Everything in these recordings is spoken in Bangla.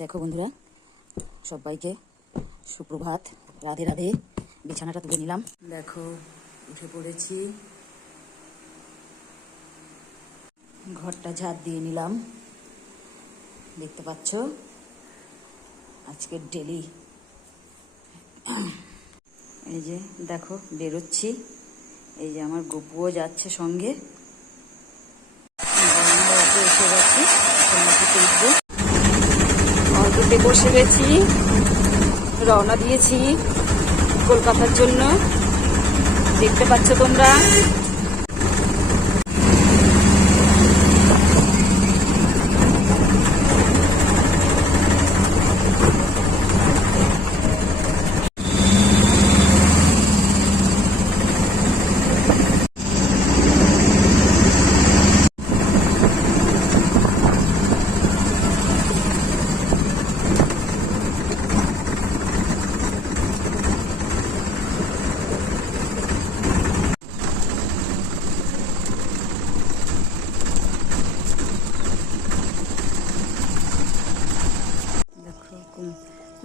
দেখো বন্ধুরা, সবাইকে সুপ্রভাত, রাধে রাধে। বিছানাটা তুলে নিলাম, দেখো উঠে পড়েছি, ঘরটা ঝাড় দিয়ে নিলাম। দেখতে পাচ্ছ আজকের ডেলি। এই যে দেখো বেরোচ্ছি, এই যে আমার গপুও যাচ্ছে সঙ্গে। এসে গেছি, অটোতে বসে গেছি, রওনা দিয়েছি কলকাতার জন্য। দেখতে পাচ্ছ তোমরা।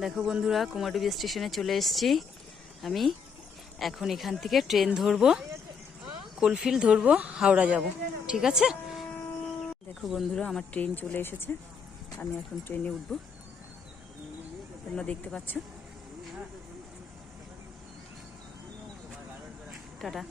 দেখো বন্ধুরা, কুমারডুবি স্টেশনে চলে এসেছি আমি। এখন এখান থেকে ট্রেন ধরবো, কোলফিল্ড ধরবো, হাওড়া যাব। ঠিক আছে? দেখো বন্ধুরা, আমার ট্রেন চলে এসেছে, আমি এখন ট্রেনে উঠবো। তোমরা দেখতে পাচ্ছ। টাটা।